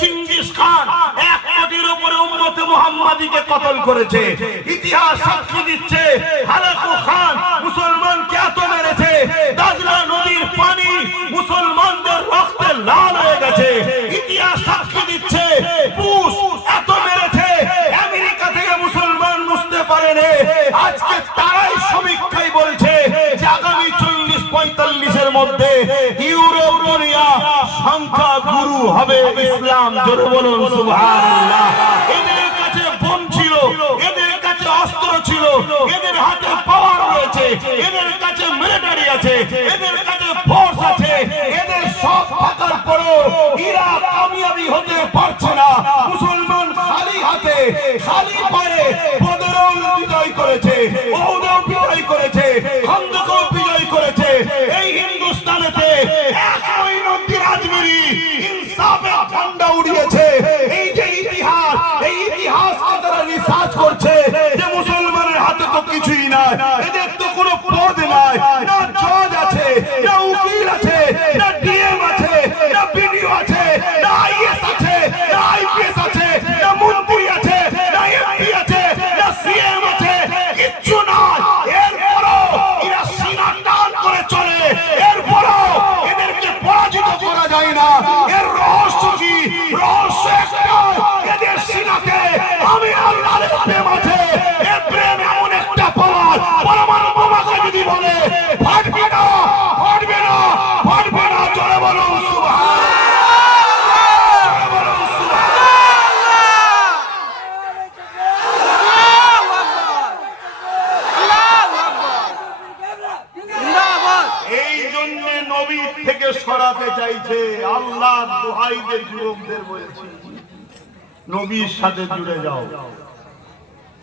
Genghis Khan 1 কোটির উপরে উম্মতে মুহাম্মাদীকে কতল করেছে। ইতিহাস সাক্ষী দিচ্ছে হালাকু খান মুসলমানকে এত মেরেছে, দাজলা নদীর পানি মুসলমানদের রক্তে লাল হয়ে গেছে। ইতিহাস সাক্ষী দিচ্ছে বুশ এত মেরেছে, আমেরিকা থেকে মুসলমান মুছতে পারেনি। আজকে তারাই সমীক্ষায় বলছে যে আগামী 40-45 এর মধ্যে ইউরোপীয় সংখ্যা গুরু হবে ইসলাম। জোরে বলুন সুবহানাল্লাহ। এদের কাছে বোম ছিল, এদের কাছে অস্ত্র ছিল, এদের হাতে পাওয়ার রয়েছে, এদের কাছে মিলিটারি আছে, এদের কাছে ফোর্স আছে। এদের সব থাকার পরেও এরা কামিয়াবি হতে পারছে না। মুসলমান খালি হাতে খালি পায়ে বদরও বিজয় করেছে, ওহুদও বিজয় করেছে, খন্দকও বিজয় করেছে। এই হিন্দুস্তানেতে এক মঈনুদ্দিন আজমিরি ইনসাফের ঝান্ডা উড়িয়েছে। এই যে ইতিহাস, এই ইতিহাসকে তারা রিসার্চ করছে যে মুসলমানের হাতে তো কিছুই নাই, এদের তো কোনো পদ নাই, না জজ আছে, না উকিল আছে, না ডিএম আছে, না বিডিও আছে, না আইএস আছে, না আইপিএস আছে, না মন্ত্রী আছে, না এমপি আছে, না সিএম আছে, কিচ্ছু নাই। এরপরও এরা সিনা টান করে চলে, এরপরও এদেরকে পরাজিত করা যায় না। এর রহস্য কি? রহস্য একটাই, এদের সিনাতে আমি আল্লাহর প্রেম আছে। এর প্রেম এমন একটা পাওয়ার, পরমাণু বোমাকে যদি বলে ফাটবে না, ফাটবে না, ফাটবে না। জোরে বলুন সুবহানাল্লাহ, জোরে বলুন সুবহানাল্লাহ। এই জন্য নবী থেকে সরাতে চাইছে। আল্লাহ দোহাই দিয়ে যুবকদের বলছি নবীর সাথে জুড়ে যাও।